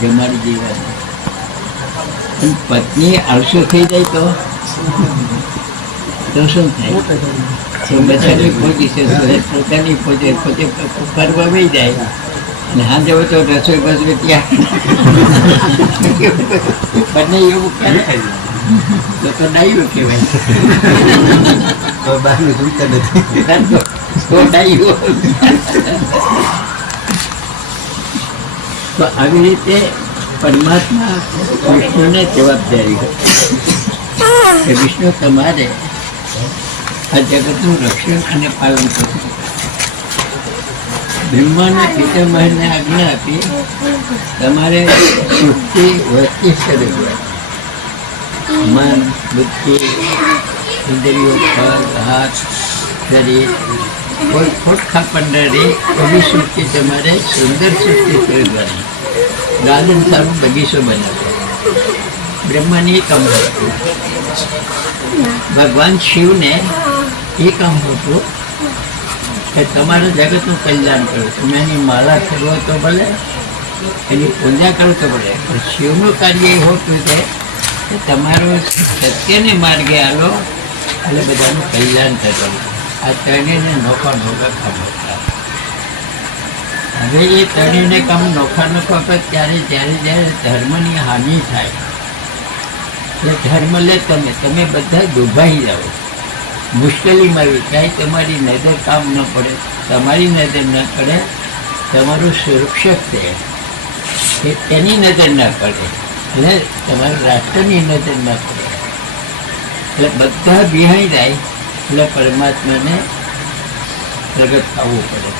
જમાડી દેવાની. અને પત્ની આળસો થઈ જાય તો શું થાય? તો બધાની પહોંચી છે, પોતાની પહોંચે પોતે ફરવા વહી જાય અને હા જવો તો રસોઈ બસોઈ ત્યાં બંને એવું ક્યારે થયું? તો ડાયું કહેવાય. બહારનું જોઈતા નથી. તો ડાયું. તો આવી રીતે પરમાત્મા વિષ્ણુને જવાબદારી હતી કે વિષ્ણુ તમારે આ જગતનું રક્ષણ અને પાલન કરવું. બ્રહ્માને પિતામહને આજ્ઞા આપી તમારે સૃષ્ટિ વચ્ચે કરવી. મન, બુદ્ધિ, ઇન્દ્રિયો, પગ, હાથ, શરીર કોઈ ખોટ ખાપંડારી એવી સૃષ્ટિ તમારે સુંદર સૃષ્ટિ કરવાની. ગાર્ડન સારું બગીચો બનાવવો. બ્રહ્માને એ કામ હતું. ભગવાન શિવને એ કામ હતું કે તમારા જગતનું કલ્યાણ કરો. તમે એની માળા ફેરવો તો ભલે, એની પૂજા કરો તો ભલે, પણ શિવનું કાર્ય એ હોતું છે કે તમારો સત્યને માર્ગે આલો એટલે બધાનું કલ્યાણ થતું. આ ત્રણેયને નોખા નોખા કામ હતા. હવે એ ત્રણેયને કામ નોખા નોખા પર ત્યારે જ્યારે ધર્મની હાનિ થાય એટલે ધર્મ લે તમે બધા ડૂબાઈ જાઓ, મુશ્કેલીમાં આવી જાય. તમારી નજર કામ ન પડે, તમારી નજર ન પડે, તમારું સુરક્ષક છે એની નજર ના પડે, એટલે તમારા રાષ્ટ્રની નજર ના પડે, એટલે બધા બિહાઈ જાય. એટલે પરમાત્માને પ્રગટ થવું પડે.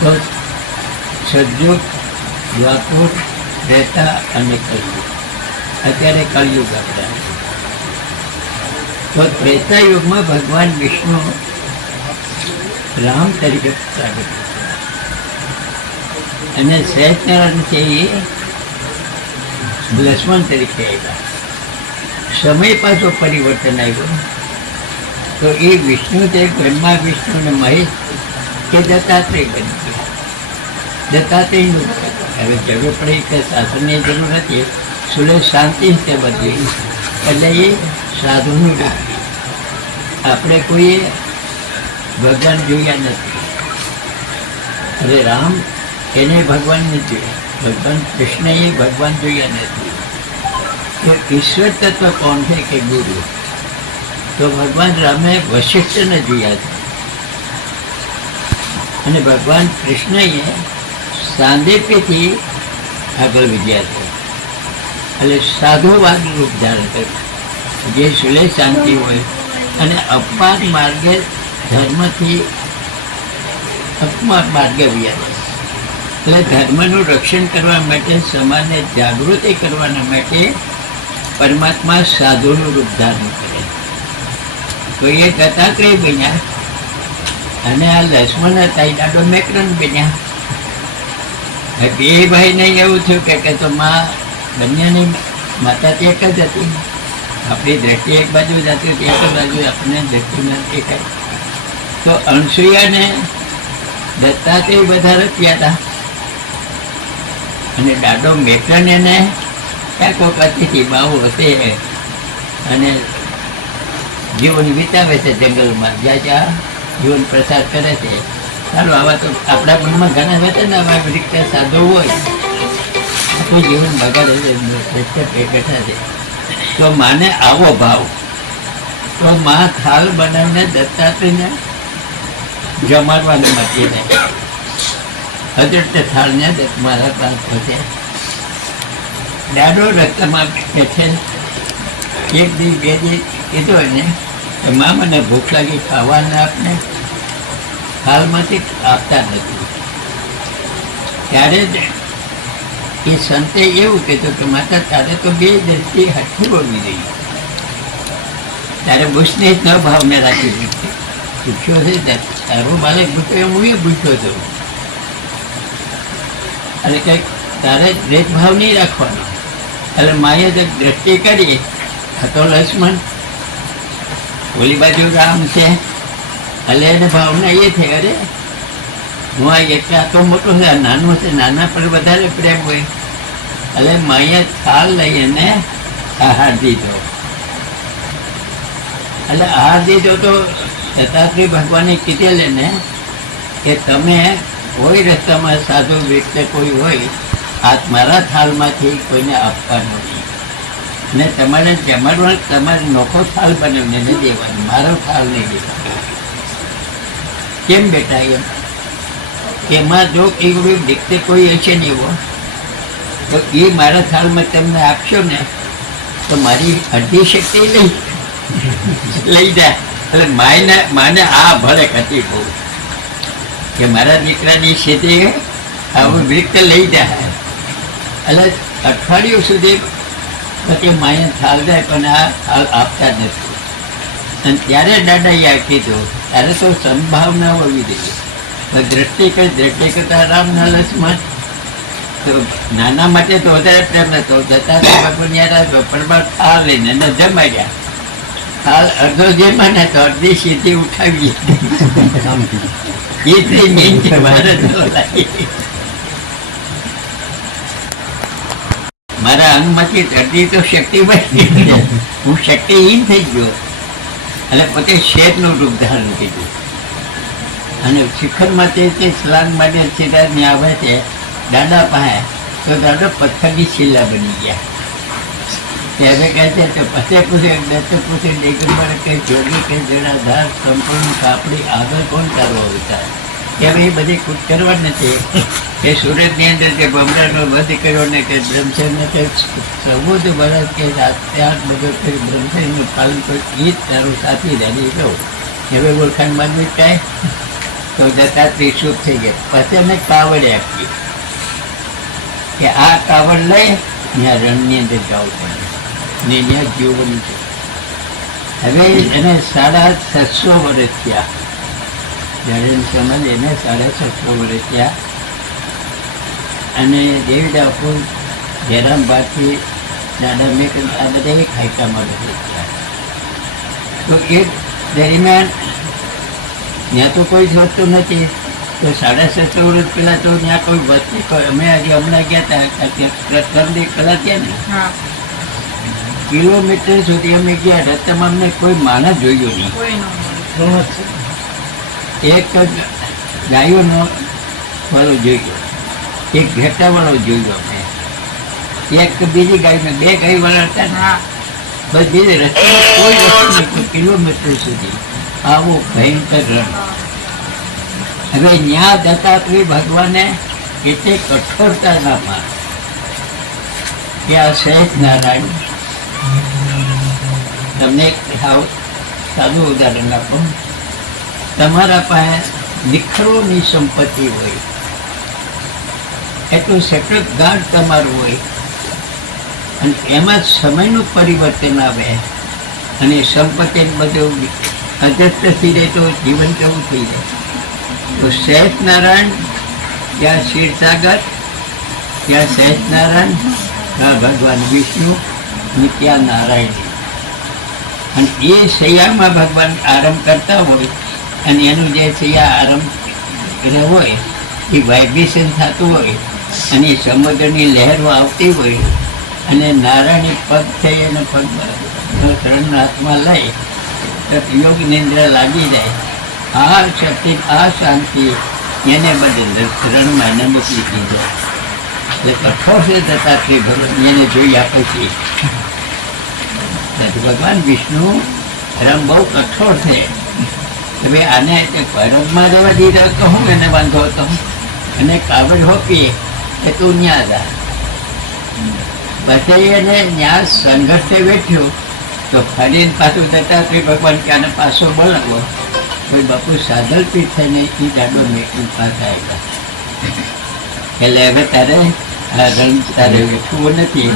તો સદયુગ, દ્વાપર, ત્રેતા અને કલયુગ. અત્યારે કલયુગ આપણે. તો ત્રેતા યુગમાં ભગવાન વિષ્ણુ રામ તરીકે પ્રગટ અને સહેજનારાયણ છે એ લક્ષ્મણ તરીકે આવ્યા. સમય પાછો પરિવર્તન આવ્યું. તો એ વિષ્ણુ છે બ્રહ્મા, વિષ્ણુ અને મહેશ કે દત્તાત્રેય બની ગયા. દત્તાત્રેયનું હવે જરૂર પડે કે શાસનની જરૂર નથી, સુલે શાંતિ તે બધી. એટલે એ સાધુનું રાખી. આપણે કોઈએ ભગવાન જોયા નથી. અરે રામ એને ભગવાન નથી જોયા, ભગવાન કૃષ્ણએ ભગવાન જોયા નથી. તો ઈશ્વર તત્વ કોણ છે કે ગુરુ? તો ભગવાન રામે વશિષ્ઠને જોયા છે અને ભગવાન કૃષ્ણએ સાંદેપેથી આગળ વધ્યા છે. એટલે સાધુવાદ રૂપ ધારણ કર્યું, જે સુલે શાંતિ હોય અને અપમાન માર્ગે ધર્મથી અપમાન માર્ગે વ્યા. એટલે ધર્મનું રક્ષણ કરવા માટે, સમાજને જાગૃતિ કરવાના માટે પરમાત્મા સાધુનું રૂપ ધારણ કરે. તો એ દત્તાત્રેય બન્યા અને આ લક્ષ્મણ હતા એ દાડો મેકરન બન્યા. બે ભાઈને એવું થયું કે તો માં બંનેની માતા એક જ હતી. આપણી દ્રષ્ટિ એક બાજુ જ હતી, એક જ બાજુ આપણને દ્રષ્ટિમાં દેખાય. તો અણસુયાને દત્તાત્રેય વધારે થયા હતા અને દાડો મેકરન એને ક્યાંક વખતથી બાವು હશે અને જીવન વિતાવે છે જંગલમાં, જ્યાં જ્યાં જીવન પ્રસાર કરે છે. ચાલો આવા તો આપણા મનમાં ઘણા હતા ને, આવા રીતે સાધુ હોય આપણું જીવન બગાડે છે, બેઠા છે. તો માને આવો ભાવ, તો માં થાળ બનાવીને દત્તાત્રેયને જમાડવાને માટે હજરત થાળને મારા પ્રાપ્ત થશે. દાડો રસ્તામાં બેઠે એક દી બે દી કીધો એને માં મને ભૂખ લાગી, ખાવાના આપને. હાલમાંથી આપતા નથી. ત્યારે જ એ સંતે એવું કીધું કે માતા તારે તો બે દ્રષ્ટિ હઠી બોલવી રહી. ત્યારે બુશને જ ન ભાવને રાખી દીધી. પૂછ્યો છે તારું બાળક પૂછ્યો એમ હું એ પૂછ્યો હતો. અને કંઈક તારે ભેદભાવ નહીં રાખવાનો. એટલે માએ જ દ્રષ્ટિ કરી હતો લક્ષ્મણ, ઓલી બાજુ રામ છે. એટલે એને ભાવના એ છે અરે હું આ એટલે આટલો મોટો છે, આ નાનો છે, નાના પર વધારે પ્રેમ હોય. એટલે માએ થાળ લઈ અને આહાર દીધો. એટલે આહાર દીધો તો દત્તાત્રેય ભગવાને કીધેલે ને કે તમે કોઈ રસ્તામાં સાધુ વ્યક્તિ કોઈ હોય, આ મારા થાળમાંથી કોઈને આપવાનો નહીં, ને તમારે જમણવાર તમારે નોખો થાળ બનાવીને નહીં દેવાનો, મારો થાળ નહીં દેવાનો. કેમ બેટા? એમ એમાં જો એ વ્યક્તિ કોઈ હશે ને એવો, તો એ મારા થાળમાં તમને આપશો ને તો મારી અડધી શક્તિ લઈ જાય. એટલે માને આ ભલે હતી બહુ કે મારા દીકરાની સ્થિતિ આવું વ્યક્તિ લઈ જાય. એટલે અઠવાડિયું સુધી પછી માએ થાળ જાય પણ આ થાળ આપતા જ નથી. અને ત્યારે દાદાએ કીધું, ત્યારે તો સંભાવના હોવી જોઈએ. દ્રષ્ટિ કરતા રામના લક્ષ્મણ તો નાના માટે તો વધારે પ્રેમ નતો. દત્તાત્રેય ભગવાન યાદ પરમાર થાળ લઈને એને જમાડ્યા. થાળ અડધો જેમાં ને તો અડધી સીધી ઉઠાવી મારા અંગમાંથી અડધી તો શક્તિ બની, હું શક્તિહીન થઈ ગયો. અને પોતે શેઠનું રૂપ ધારણ કર્યું. અને શિખરમાં તે સ્લાંગ માટે સીધા આવે છે દાદા પાસે, તો દાદા પથ્થરની શિલા બની ગયા. ત્યારે કહે છે કે પછી પૂછે દિગંબર કે જોગી કે જડાધાર સંપૂર્ણ કાપડી આગળ કોણ તારો અવતાર. કે એ બધી કૂદ કરવા નથી. એ સુરતની અંદર જે ભમરાનો વધ કર્યો ને કે બ્રહ્મચર્યને કે 14 વર્ષ કે ત્યાર બધો બ્રહ્મચર્યનું પાલન કર્યું, એ જ તારું સાથી દાદી કહું. હવે ઓળખાણ બાંધવી કાંઈ તો દત્તાત્રેય શુભ થઈ ગયા. પછી અમે કાવડ આપી કે આ કાવડ લઈ ત્યાં રણની અંદર જવું પડે ને ત્યાં જીવવું છે. હવે એને 650 વર્ષ થયા. જયારે સમજ એને 650 વર્ષ થયા. અને દેવીદાપુ જયરામ બાકી દાદા મેં આ બધા એક હાઈકામાં રહી ગયા. તો એ દરમિયાન ત્યાં તો કોઈ જોતું નથી. તો 650 વર્ષ પહેલા તો ત્યાં કોઈ વસ્તી અમે આજે હમણાં ગયા હતા 3 કલાક ગયા ને કિલોમીટર સુધી અમે ગયા. રસ્તામાં અમને કોઈ માણસ જોયો નહીં. એક ગાયોનો વાળો જોયો, એક ઘેટા વાળો જોયો અમે, એક બીજી ગાયનો, 2 ગાય વાળા હતા ને બસ. બીજી રસ્તામાં કોઈ વસ્તુ નહીં. કિલોમીટર સુધી આવું ભયંકર રણ. હવે ત્યાં દત્તાત્રેય ભગવાને કેટલી કઠોરતા ના પાર કે આ સહેજ નારાયણ. તમને સાદું ઉદાહરણ આપો. તમારા પાસે નિખરોની સંપત્તિ હોય, એટલું સતત ગાઢ તમારું હોય, અને એમાં સમયનું પરિવર્તન આવે અને સંપત્તિ બધું અજસ્ત થઈ જાય તો જીવન કેવું થઈ જાય. તો સહેજ નારાયણ ત્યાં ક્ષીરસાગર, ત્યાં સહેજ નારાયણ, ત્યાં ભગવાન વિષ્ણુ અને ત્યાં નારાયણ. અને એ સૈયામાં ભગવાન આરામ કરતા હોય અને એનું જે સૈયા આરામ હોય એ વાઇબ્રેશન થતું હોય અને સમુદ્રની લહેરો આવતી હોય અને નારાયણી પગ થઈ અને પગ 3 હાથમાં લઈ તો યોગ નિંદ્રા લાગી જાય. આ શક્તિ, આ શાંતિ એને બદલે રણમાં એને મોકલી દીધો. એટલે કઠોર છે દત્તાત્રેય ભગવાન, એને જોયા પછી ભગવાન વિષ્ણુ રમ બહુ કઠોર છે. હવે આને પરમમાં રહેવા દીધો તો હું એને વાંધો હતો, અને કાવડ હોપીએ કે તું ન્યા જા. પછી એને ત્યાં સંઘર્ષે બેઠ્યો તો ફરીને પાછું દત્તાત્રેય ભગવાન કે આને પાછો બોલાવો. કોઈ બાપુ સાદલ પીઠ થઈને એ દાડો મેં પાછા આવ્યા. એટલે હવે તારે આ રણ તારે વેઠવું નથી,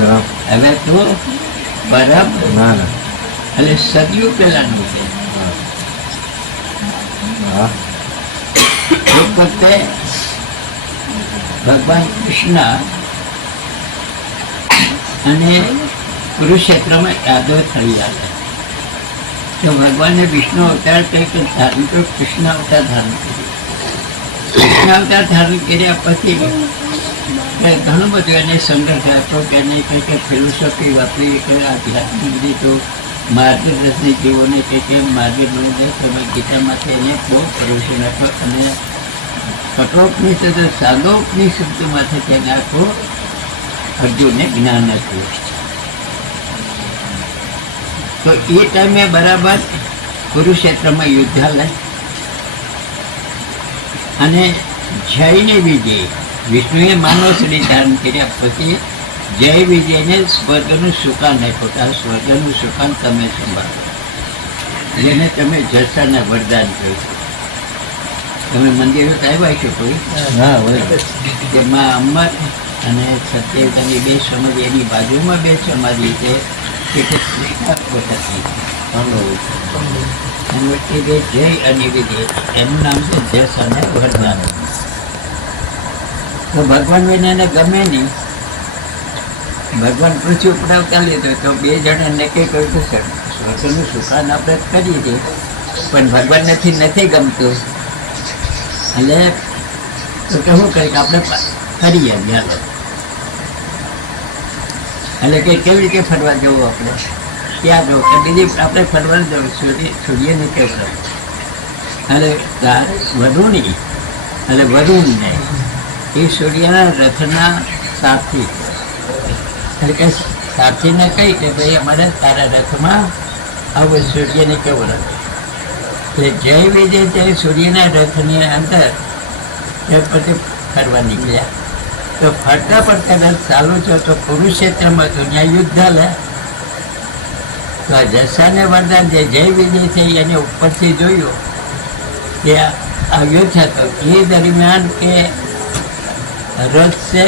હવે તું પરમ એટલે સદીઓ પહેલાનું છે. એક વખતે ભગવાન કૃષ્ણ અને કુરુક્ષેત્રમાં યાદવ થઈ આવે તો ભગવાને વિષ્ણુ અવતાર કંઈક ધારણ કર્યો, કૃષ્ણ અવતાર ધારણ કર્યો. કૃષ્ણ અવતાર ધારણ કર્યા પછી ઘણું બધું એને સંઘર્ષ હતો કે એને કંઈક ફિલોસોફી વાપરી કે આધ્યાત્મિક રીતો માર્ગદર્શની જીવોને કંઈક માર્ગદર્શક ગીતામાંથી એને બહુ પ્રવચન હતો અને કઠોપનિષદ સાગોપનિષદમાંથી તેને આખું અર્જુનને જ્ઞાન હતું. તો એ ટાઈમે બરાબર કુરુક્ષેત્રમાં યુદ્ધ હાલે અને જયને વિજય વિષ્ણુએ માનવ શરીર ધારણ કર્યા પછી જય વિજયને સ્વર્ગનું સુકાન આપ્યું. આ સ્વર્ગનું સુકાન તમે સંભાળો, જેને તમે જસાને વરદાન કહ્યું. તમે મંદિરો આવ્યા છો કોઈ? જેમાં અમર અને સત્યવતાની બે સમાધિ, એની બાજુમાં બે સમાધિ છે એ બે જય અને વિજય, એનું નામ છે જસ અને વરદાન. તો ભગવાન વિનાને ગમે નહીં. ભગવાન પૃથ્વી ઉપર આવતા લીધો તો બે જણા નક્કી કર્યું તો સ્વર્ગનું સુકાન આપણે કરી દઈએ, પણ ભગવાન નથી ગમતું. એટલે તો કેવું કહે કે આપણે કરીએ ચાલો. એટલે કે કેવી રીતે ફરવા જવું આપણે? ક્યાં જવું કે બીજી આપણે ફરવા જવું સૂર્યને કેવું. એટલે વરુણી એટલે વરુણને એ સૂર્યના રથના સાથી, એટલે કે સાથીને કહી કે ભાઈ અમારે તારા રથમાં આવું સૂર્યને કેવું રથ. એટલે જય વિજય તે સૂર્યના રથની અંદર એ પછી ફરવા નીકળ્યા. તો ફરતા ફરતા રથ ચાલુ છે તો કુરુક્ષેત્રમાં તો ત્યાં યુદ્ધ હાલે. તો આ જસાને વરદાન જે જય વિજય છે એને ઉપરથી જોયું કે આવ્યો છે. તો એ દરમિયાન કે રથ છે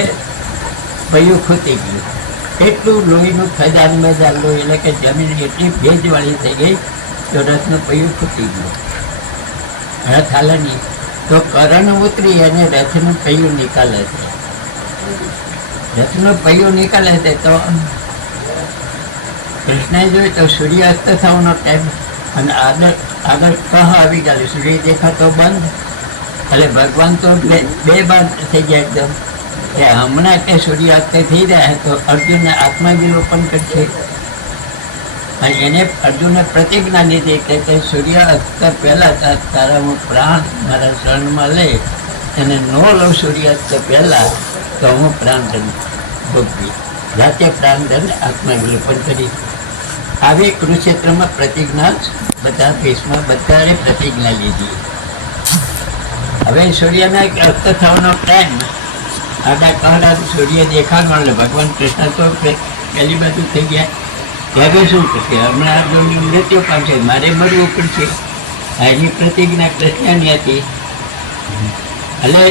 પૈયું ખૂટી ગયું. એટલું લોહીનું ખજાન મેદાન લોહી, એટલે કે જમીન એટલી ભેજવાળી થઈ ગઈ તો રથનું પૈયું ખૂટી ગયું. રથ હાલે નહીં તો કરણ ઉતરી અને રથનું પૈયું નીકાળે છે. રથનું પૈયું નીકાળે છે તો કૃષ્ણએ જોયું તો સૂર્ય અસ્ત થવાનો ટાઈમ અને આગળ કહ આવી ગયું, સૂર્ય દેખાતો બંધ. એટલે ભગવાન તો બે બાર થઈ ગયા એકદમ કે હમણાં કે સૂર્ય અસ્ત થઈ જાય તો અર્જુનને આત્માવિલોપન કરશે. અને એને અર્જુને પ્રતિજ્ઞા લીધી કે સૂર્ય અસ્ત પહેલાં તારા હું પ્રાણ મારા શરણમાં લઈ અને ન લઉં સૂર્ય અસ્ત પહેલાં તો હું પ્રાણદંડ ભોગવી, જાતે પ્રાણદંડ આત્માવિલોપન કરી. આવી કુરુક્ષેત્રમાં પ્રતિજ્ઞા બધા દેશમાં બધાએ પ્રતિજ્ઞા લીધી. હવે સૂર્યના અસ્ત થવાનો ટાઈમ આડા કહડા સૂર્ય દેખાડવાનો, એટલે ભગવાન કૃષ્ણ તો પહેલી બાજુ થઈ ગયા. ત્યારે શું કરશે? હમણાં અર્જુનનું મૃત્યુ પામશે, મારે મરવું પડશે. એની પ્રતિજ્ઞા કૃષ્ણની હતી. એટલે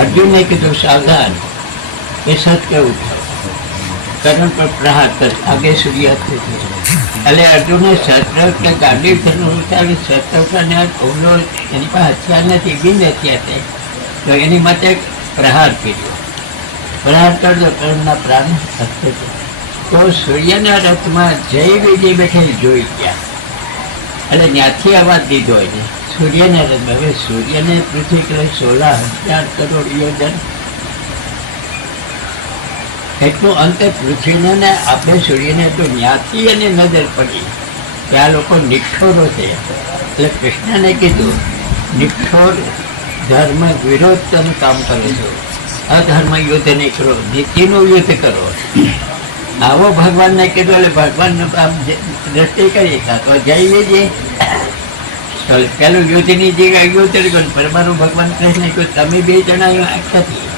અર્જુને કીધું સાવધાન, એ સત્ય ઉઠાવ, કરણ પર પ્રહાર કર, આગે સૂર્ય અસ્ત થશે. એટલે અર્જુને શસ્ત્ર કે ગાંડી ઉઠાવી શસ્ત્રને કૌલો એની પાસે હથિયાર નથી, બિન હથિયાર છે તો એની માટે પ્રહાર કર્યો. પ્રહાર કરજો કર્ણના પ્રાણ હસ્તે તો સૂર્યના રથમાં જય વિજય બેઠેલ જોઈ ગયા. એટલે ત્યાંથી અવાજ દીધો એને સૂર્યના રથમાં. હવે સૂર્યને પૃથ્વી કરે 16,000 કરોડ યોજન, એટલું અંતે પૃથ્વીને ને આપણે સૂર્યને તો ત્યાંથી એને નજર પડી કે આ લોકો નિષ્ઠોરો છે. એટલે કૃષ્ણને કીધું નિષ્ઠોર ધર્મ વિરોધ તમે કામ કરો છો, અધર્મ યુદ્ધ નહીં કરો, નીતિનું યુદ્ધ કરો. આવો ભગવાનને કીધું. એટલે ભગવાનનું આમ દ્રષ્ટિ કરી તો જઈ લેજે. પેલું યુદ્ધની જગ્યાએ યુદ્ધ કર્યું, પરમાણુ ભગવાન કૃષ્ણ કહ્યું તમે બે જણા આખ્યાથી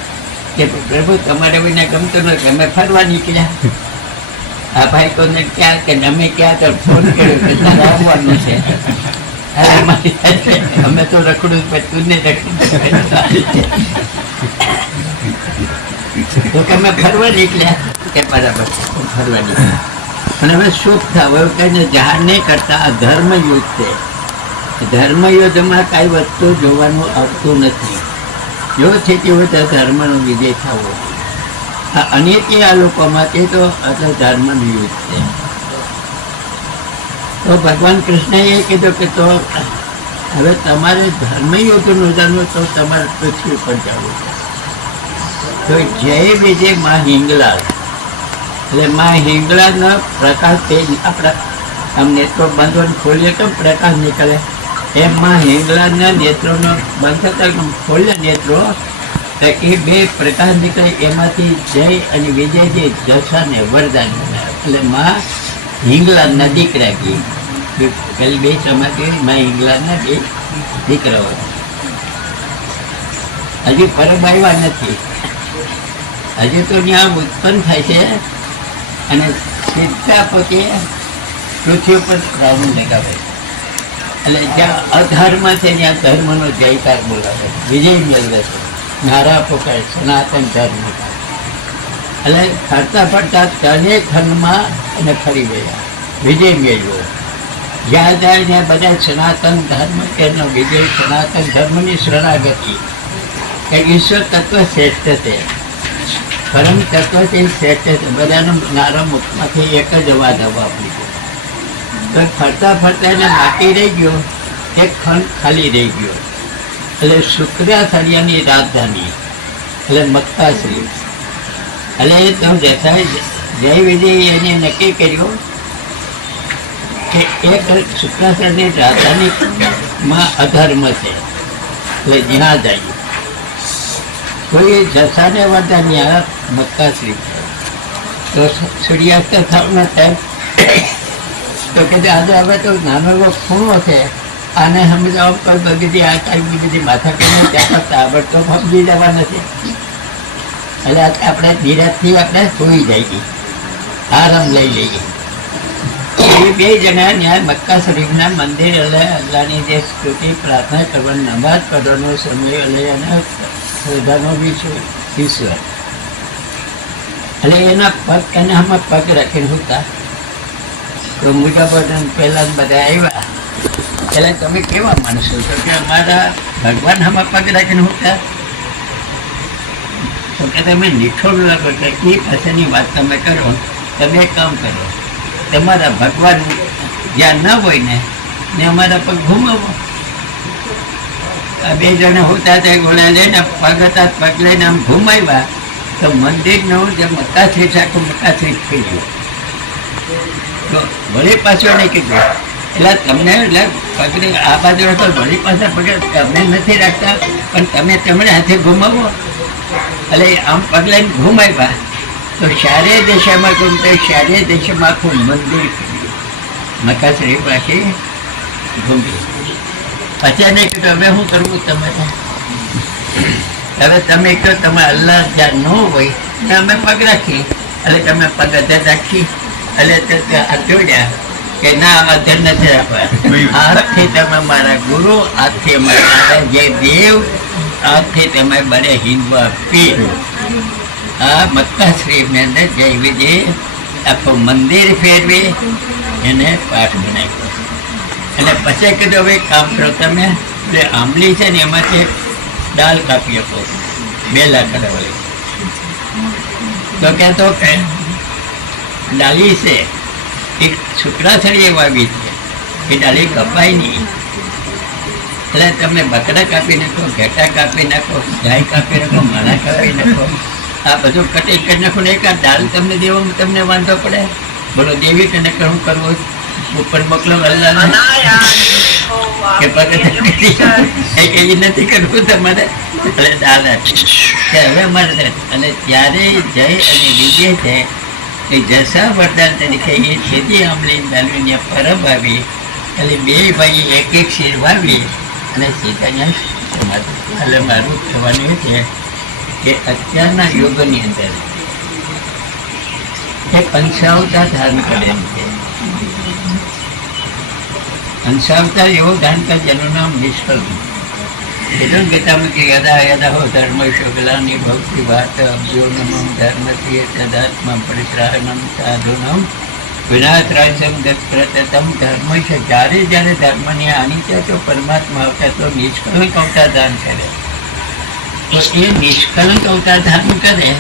કે પ્રભુ તમારે વિના ગમતું નથી, અમે ફરવા નીકળ્યા. આ ભાઈ કોને ક્યાં કે અમે ક્યાં તો ફોન કર્યો કે તારે આવવાનું છે. અમે તો રખડું તું ને રખડું તો કે અમે ફરવા નીકળ્યા કે બરાબર ફરવા નીકળ્યા. અને હવે સુખ થાવ એવું કહીને જાહેર નહીં કરતા. આ ધર્મયુદ્ધ છે. ધર્મયુદ્ધમાં કાંઈ વસ્તુ જોવાનું આવતું નથી. જો થતી હોય તો ધર્મનો વિજય થવો. આ અનિત્ય આ લોકો માટે તો ધર્મનું યુદ્ધ છે. તો ભગવાન કૃષ્ણએ એ કીધું કે તો હવે તમારે ધર્મયોગનું જાણવું તો તમારે પૃથ્વી પર જવું છે. તો જય વિજય માં હિંગલાલ, એટલે માં હિંગલાલનો પ્રકાશ તે આપણા આમ નેત્રો બંધ ખોલીએ તો પ્રકાશ નીકળે, એમ માં હિંગલાલના નેત્રોનો બંધ થતા ખોલ્યા નેત્રો તો એ બે પ્રકાશ નીકળે, એમાંથી જય અને વિજય જે જસાને વરદાન બને. એટલે માં હિંગલાલના દીકરા કહે, પેલી બે સમાધિ માં હિંગલાલના બે દીકરાઓ હજી પરમ આવ્યા નથી, હજી તો ત્યાં ઉત્પન્ન થાય છે અને સીધા પોતે પૃથ્વી પર રાવણ લગાવે. એટલે જ્યાં અધર્મ છે ત્યાં ધર્મનો જયકાર બોલાવે, વિજય મેળવે છે, નારા પોકાય સનાતન ધર્મ. એટલે ફરતા ફરતા તને ખંડમાં અને ફરી ગયા, વિજય મેળવ્યો. જ્યાં જાય ત્યાં બધા સનાતન ધર્મ એનો વિજય, સનાતન ધર્મની શરણાગતિ કે ઈશ્વર તત્વ શ્રેષ્ઠ છે, પરમ તત્વ તે શ્રેષ્ઠ છે. બધાનો નારા મુખમાંથી એક જ અવાજ આપણી તો ફરતા ફરતા એને બાકી રહી ગયો, એક ખંડ ખાલી રહી ગયો. એટલે શુક્રાચાર્યની રાજધાની એટલે મક્કાશ્રી. એટલે તો જસાએ જય વિજય એને નક્કી કર્યું કે એક શુક્રાચાર્યની રાજધાનીમાં અધર્મ છે, એટલે જ્યાં જઈએ કોઈ જસાને વરદાન મક્કાશ્રી. તો સૂર્યાસ્ત થવાનો ટાઈમ તો કે આજે હવે તો નાનો એવો ખૂણો છે, આને સમજાવ બગીદી આ કાંઈ બધી માથા કરીને ત્યાં તાબડતો સમજી જવા નથી. એટલે આપણે ધીરજથી આપણે સુઈ જઈએ, આરામ લઈ લઈએ. એ બે જણા ત્યાં મક્કા શરીફના મંદિર એટલે અલ્લાહની જે સ્તુતિ પ્રાર્થના કરવાનો, નમાઝ કરવાનો સમય એટલે એને શ્રદ્ધાનો બી છે ઈશ્વર. એટલે એના પગ એને આમાં પગ રાખીને હોતા. તો મુજાબર્દન પહેલાં બધા આવ્યા, એટલે તમે કેવા માણસો છો કે અમારા ભગવાન આમાં પગ રાખીને હોતા? તો કે તમે નિઠોડ લાગો કે એ પાસેની વાત તમે કરો. તમે એક કામ કરો, તમારા ભગવાન જ્યાં ન હોય ને અમારા પગ ઘુમાવો. આ બે જણા હોતા ત્યાં ગોળા લઈને પગ હતા, પગ લઈને આમ ઘુમાવ્યા તો મંદિરનું જે મક્કાશ્રી છે આખું મક્કાશ્રી થઈ ગયું. તો વળી પાછું એને કીધું એટલે તમને એટલે પગને આ બાજુ તો વળી પાછા પગ તમે નથી રાખતા પણ તમે તેમણે હાથે ઘુમાવો. એટલે આમ પગ લઈને ઘુમાવ્યા તો ચારે દિશામાં ઘૂમતો, ચારે દિશામાં આખું મંદિર મક્કાશ્રી પાછી ઘૂમી. પછી એને કીધું હવે શું કરવું તમારે? હવે તમે કહો તમે અલ્લાહ જ્યાં ન હોય ત્યાં અમે પગ રાખી. એટલે તમે પગ અધર રાખી એટલે જોડ્યા કે ના અધર નથી રાખવા. આજથી તમે મારા ગુરુ, આજથી અમારા જે દેવ, આજથી તમે બને હિન્દવા પીર. આ મક્કાશ્રીફની અંદર જય વિજય આખું મંદિર ફેરવી એને પાઠ બનાવ્યો. એટલે પછી કીધું હવે કામ કરો તમે, એટલે આંબલી છે ને એમાંથી દાલ કાપી આપો, 2 લાકડા વાળી. તો કહેતો કે ડાલી છે એક શુક્રાચાર્ય વાવી છે, એ ડાલી કપાય નહીં. એટલે તમે બકરા કાપી નાખો, ઘેટા કાપી નાખો, ગાય કાપી નાખો, માણા કાપી નાખો, આ બધું કટિંગ કરી નાખો ને એક આ દાલ તમને દેવામાં તમને વાંધો પડે? બોલો દેવી તને શું કરવું ઉપર મોકલો અલ્લાહ કે એવી નથી કરવું તમારે? એટલે દાલ હવે અમારે અને ત્યારે જય અને વિજય છે એ જસા વરદાન તરીકે એ ખેતી આંબલી દાલવીને પરબ આવી. એટલે 2 ભાઈ એક શીર વાવી અને સીધા એટલે મારું કહેવાનું છે કે અત્યારના યુગની અંદર એ પંચાવતાર ધારણ કરે એમ છે. પંચાવતાર એવો ધારણ કરે જેનું નામ નિષ્ફળ. એટલું ગીતામાં કે યદા યદા હો ધર્મ શુક્લાની ભક્તિ વાત અભ્યો નમઃ ધર્મથી તદાત્મા પરિત્રાણમ સાધુનમ વિનાશરાજમ દત્તમ ધર્મ છે. જ્યારે જ્યારે ધર્મની હાનિ થાય તો પરમાત્મા આવતા તો નિષ્કલંક અવતાર ધારણ કરે. તો એ નિષ્કલંક અવતાર ધારણ કરે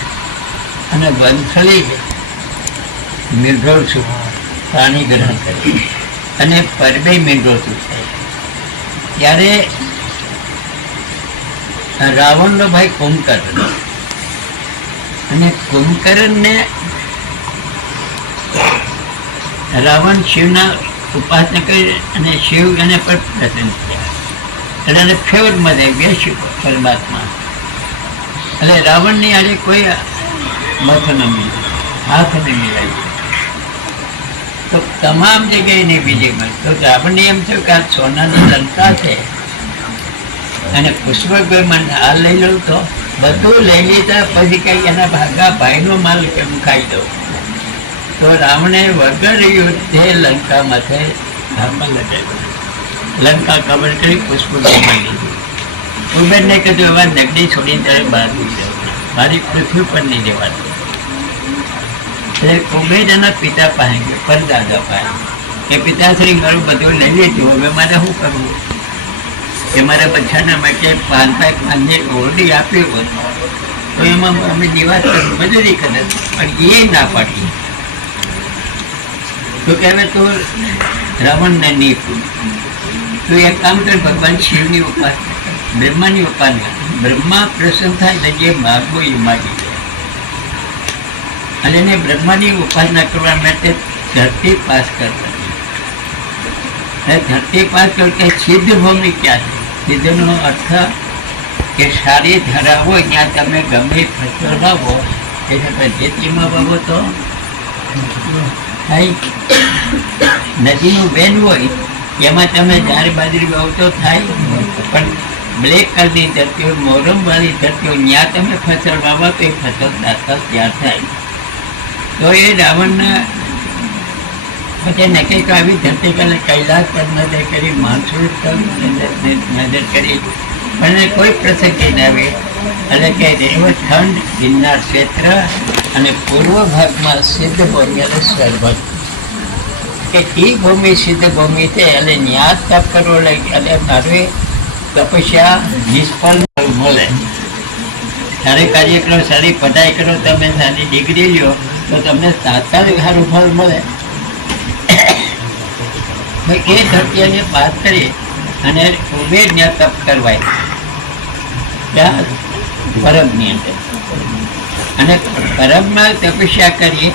અને વંથળી મિનરલ પ્રાણી ગ્રહણ કરે અને પરબે મિનરલ થાય. ત્યારે રાવણનો ભાઈ કુંભકર્ણ, અને કુંભકર્ણને રાવણ શિવના ઉપાસના કરી અને શિવ એને પર પ્રસન્ન થયા, એટલે એને ફેવરમાં થઈ ગયા પરમાત્મા. એટલે રાવણની આજે કોઈ મત ન મિલાય, હાથ ન મિલાય. તો તમામ જગ્યાએ નહીં બીજી મળે. તો રાવણને એમ થયું કે આ સોનાની લંકા છે અને પુષ્પકભાઈ મને આ લઈ લઉં તો બધું લઈ લીધા, પછી કઈ એના ભાગા ભાઈનો માલ કેમ ખાઈ દઉં. તો રાવણે વગર યુદ્ધે લંકામાંથી ધામમાં લગાવ્યો, લંકા કબર કરી પુષ્પકભાઈ લીધી. કુબેરને કીધું એવા નગરી છોડીને ત્યારે બહાર નહીં જવાનું, મારી પૃથ્વી પર નહીં જવાનું. એટલે કુબેર એના પિતા પાસે ગયો, પરદાદા પાસે, કે પિતાશ્રી મારું બધું લઈ લીધું, હવે મારે શું કરવું? એ મારા બચ્ચાના માટે 5 ઓરડી આપ્યું હોત તો એમાં અમે નિવાસ કરી મજૂરી કરે, પણ એ ના પાડી. તો કે હવે તો રાવણને નહીં પૂછ, તો એક કામ કર, ભગવાન શિવની ઉપાસના, બ્રહ્માની ઉપાસના. બ્રહ્મા પ્રસન્ન થાય તો જે માગવો એ માગી જાય. અને એને બ્રહ્માની ઉપાસના કરવા માટે ધરતી પાસ કરતા. ધરતી પાસ કરતા સિદ્ધ ભૂમિ ક્યાં છે? સિદ્ધનો અર્થ કે સારી ધરા હોય ત્યાં તમે ગમે ફસલ વાવો, એટલે જેતીમાં વાવો તો થાય. નદીનું બેન હોય એમાં તમે ઝાડ બાજરી વાવો તો થાય, પણ બ્લેક કલરની ધરતી હોય, મોરમવાળી ધરતી હોય, ત્યાં તમે ફસલ વાવો તો એ ફસલ દાખલ ત્યાં થાય. તો એ રાવણના પછી નક્કી તો આવી ધરતી કાલે કૈલાસ પર નજર કરી, માનસુર નજર કરી, પણ કોઈ પ્રસંગે ના આવે. એટલે કે રેવઠંડ ગિરનાર ક્ષેત્ર અને પૂર્વ ભાગમાં સિદ્ધ ભૂમિ એટલે સરભદ, કે એ ભૂમિ સિદ્ધ ભૂમિ છે. એટલે ન્યાસ તપ કરવો લાગે, એટલે તારે તપસ્યા નિષ્ફળ મળે. સારી કાર્ય કરો, સારી પઢાઈ કરો, તમે સારી ડિગ્રી લ્યો તો તમને તાત્કાલિક સારું ફળ મળે. એ ધરતીને પાસ કરી અને કુબેરને તપ કરવાય ત્યાં પરબની અંદર, અને પરબમાં તપસ્યા કરીએ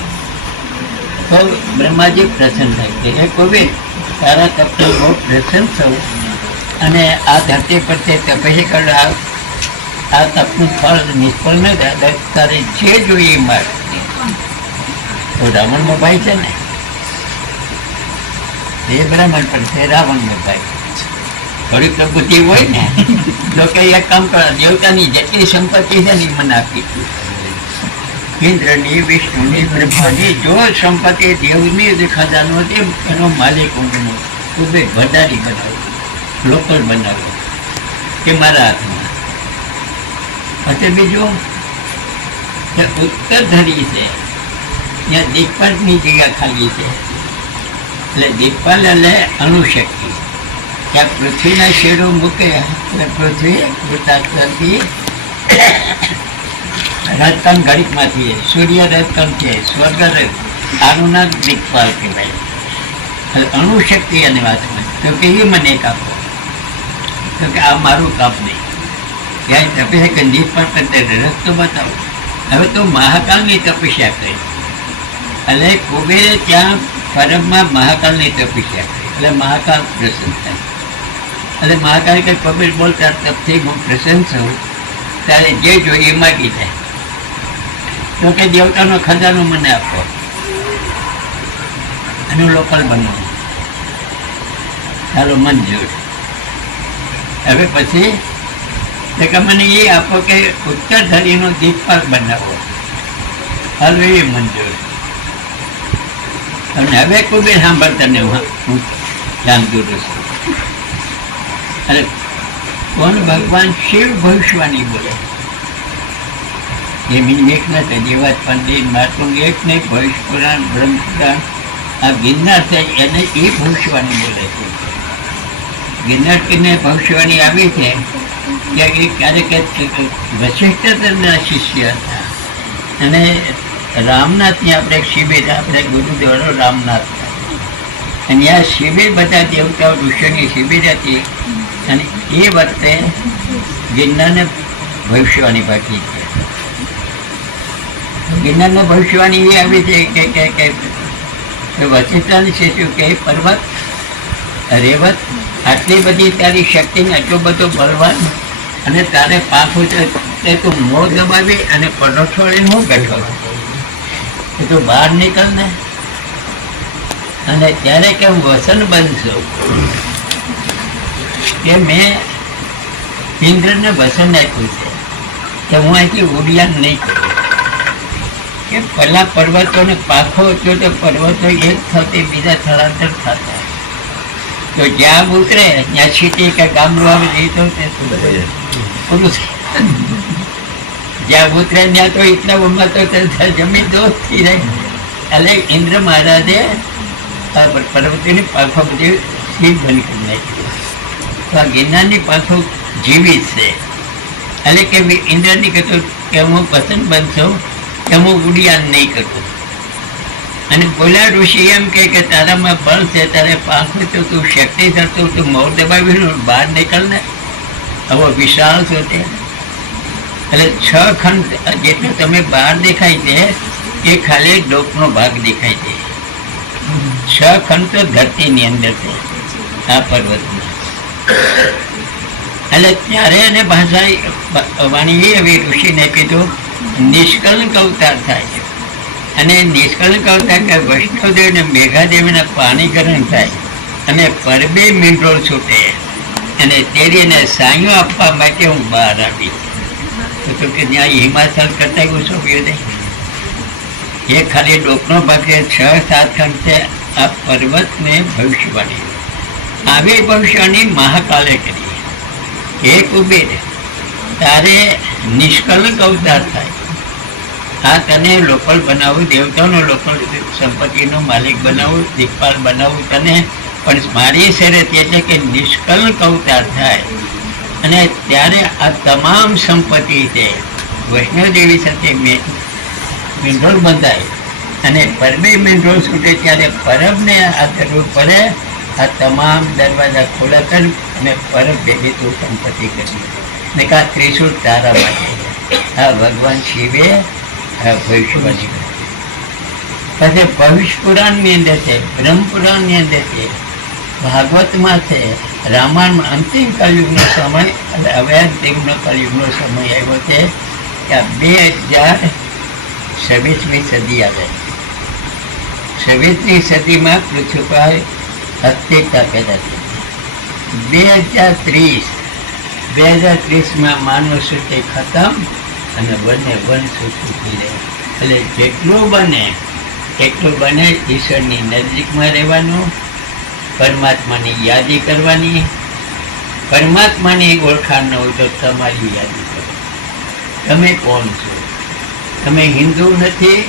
તો બ્રહ્માજી પ્રસન્ન થાય કે હે કુબેર, તારા તપથી બહુ પ્રસન્ન થવું, અને આ ધરતી પર તે તપસ્યા કરો, આ તપનું ફળ નિષ્ફળ ન થાય, તારે જે જોઈએ એ માર. તો રાવણનો ભાઈ છે ને, એ બ્રાહ્મણ પણ છે, રાવણનો ભાઈ. થોડી પ્રકૃતિ હોય ને તો કઈ એક કામ કરો, દેવતાની જેટલી સંપત્તિ છે ને મને આપી, ઇન્દ્રની, વિષ્ણુની, બ્રહ્માની, જો સંપત્તિ દેવની ખજાનો હતી એનો માલિક હું કુબેર ભંડારી બનાવ્યો, લોકલ બનાવ્યો કે મારા હાથમાં. પછી બીજું કે ઉત્તર ધરી છે, ત્યાં દીપપાલની જગ્યા ખાલી છે. એટલે દીપપાલ એટલે અણુશક્તિ, ત્યાં પૃથ્વીના શેડો મૂકે એટલે પૃથ્વી વૃત્તાંતરથી રજકણ ઘડીકમાંથી, સૂર્ય રજકણ છે, સ્વર્ગ આનું નામ દીપપાલ કહેવાય. એટલે અણુશક્તિ અને વાતમાં તો કે એ મને કાપો, તો કે આ મારું કાપ નહીં. ત્યાં તપસ્યા કરી દીપપાલ કરતા રસ્તો બતાવો. હવે તો મહાકાળની તપસ્યા કરી, એટલે કુબેરે ત્યાં પરબમાં મહાકાળની તપસ્યા કરી, એટલે મહાકાળ પ્રસન્ન થાય. એટલે મહાકાળ કે કબીર બોલતા તપથી હું પ્રસન્ન છું, ત્યારે જે જોઈએ એ માગી જાય. તો કે દેવતાનો ખજાનો મને આપો, એનું લોકલ બનાવો. ચાલો મંજૂર. હવે પછી કે મને એ આપો કે ઉત્તર ધરીનો દીપપાલ બનાવો. હાલ એ મંજૂર. અને હવે કુબેર સાંભળતા ને હું ધ્યાન દોરું છું. અને કોણ? ભગવાન શિવ ભવિષ્યવાણી બોલે. એ એક નથી, દેવાજ પંડિત માતું એક નહીં, ભવિષ્ય પુરાણ, બ્રહ્મ પુરાણ, આ ગિરનાર છે એને એ ભવિષ્યવાણી બોલે છે. ગિરનાર કિને ભવિષ્યવાણી આવી છે કે ક્યારેક વશિષ્ઠના શિષ્ય હતા, અને રામનાથની આપણે શિબિર, આપણે ગુરુદ્વારો રામનાથ, અને આ શિબિર બધા દેવતાઓ ઋષિઓની શિબિર હતી. અને એ વખતે ગિરનારને ભવિષ્યવાણી બાકી છે. ગિરનારને ભવિષ્યવાણી એ આવી છે કે વચિષ્ઠાને શીખ્યું કે પર્વત રેવત આટલી બધી તારી શક્તિ ને આટલો બધો બળવાન અને તારે પાછું તે તું મોં દબાવી અને પડો છોડીને હું બેઠો એ તું બહાર નીકળ ને. અને ત્યારે કે હું વસન બનશો કે મેં ઇન્દ્રને વસન આપ્યું છે કે હું અહીંથી ઉડ્યાન નહીં કરું. કે પેલા પર્વતોને પાખો હતો તો પર્વતો એક થતી બીજા સ્થળાંતર થતા. તો જ્યાં ઉતરે ત્યાં સિટી કે ગામડું આવે એ તો જ્યાં ઉતરે ત્યાં તો એટલા ઉંમર તો જમીન દોસ્ત થઈ જાય. એટલે ઇન્દ્ર મહારાજે પર્વતોની પાખો બધી સીટ બંધ કરી નાખી. તો આ ગિરનારની પાછો જીવિત છે. એટલે કે ઇન્દ્રની કહેતો કે હું પસંદ બનશો કે હું ઉડિયાન નહીં કરું. અને બોલ્યા ઋષિ એમ કે તારામાં બળ છે તારે પાંખો તો તું શક્તિ થતો તું મોર દબાવી બહાર નીકળ ને. હવે વિશાળ છો તે એટલે 6 ખંડ જેટલું તમે બહાર દેખાય છે એ ખાલી ડોકનો ભાગ દેખાય છે. 6 ખંડ તો ધરતીની અંદર છે આ પર્વતમાં. એટલે ત્યારે એને ભાષા વાણી એવી ઋષિને કીધું નિષ્કલંક અવતાર થાય છે. અને નિષ્કલંક અવતાર કે વૈષ્ણવદેવ ને મેઘાદેવીના પાણીકરણ થાય અને પરબે મીંડોળ છૂટે અને તેરીને સાંયો આપવા માટે હું બહાર આવી. તો કે ત્યાં હિમાચલ કરતા એવું સોંપ્યું નહીં. એ ખાલી ડોકનો ભાગ છે. 6-7 ખંડ છે. આ પર્વતને ભવિષ્યવાણી આવી ભવિષ્યવાણી મહાકાલે કરી. હે કુબેર તારે નિષ્કલંક અવતાર થાય. આ તને લોકલ બનાવું દેવતાનો લોકલ સંપત્તિનો માલિક બનાવું દિક્પાલ બનાવું તને. પણ મારી શરત એટલે કે નિષ્કલંક અવતાર થાય અને ત્યારે આ તમામ સંપત્તિ છે વૈષ્ણવદેવી સાથે મીંઢોળ બંધાય અને પરબે મીંઢોળ છૂટે ત્યારે પરબને આ જરૂર પડે. આ તમામ દરવાજા ખોલા કરી અને પરબ ભેગી તું સંપત્તિ કરી ને કા ત્રિશુળ તારા માટે. આ ભગવાન શિવે ભવિષ્યવાણી પછી ભવિષ્ય પુરાણની અંદર છે, બ્રહ્મ પુરાણની અંદર છે, ભાગવતમાં છે, રામાયણમાં અંતિમ કલયુગનો સમય અને હવે અંતિમનો કલયુગનો સમય આવ્યો છે કે આ 2026મી સદી આવે. 26મી સદીમાં પૃથ્વી પર અસ્તિત્વ પેદા થઈ. 2030માં માનવ સૃષ્ટિ ખતમ અને બંને વન સૃષ્ટિ થઈ રહે. એટલે જેટલું બને ઈશ્વરની નજીકમાં રહેવાનું, પરમાત્માની યાદી કરવાની. પરમાત્માની ઓળખાણ ન હોય તો તમારી યાદી કરો. તમે કોણ છો? તમે હિન્દુ નથી,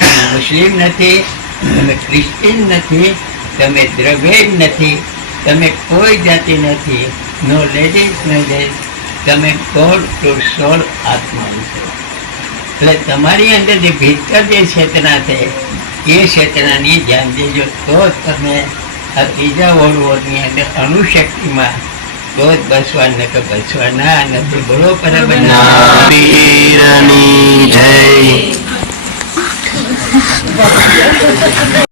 તમે મુસ્લિમ નથી, તમે ક્રિશ્ચિયન નથી, તમે દ્રવિડ નથી, તમે કોઈ જાતિ નથી. નો લેડીઝ નો જેન્ટ્સ. તમે ગોડ ટુ સોલ આત્મા છો. એટલે તમારી અંદર જે ભીતર જે ચેતના છે એ ચેતનાની ધ્યાન દેજો તો જ તમે આ ત્રીજા વર્લ્ડ અંદર અણુશક્તિમાં તો જ બસવા ન કે બસવા ના નથી. બોલો પરમ.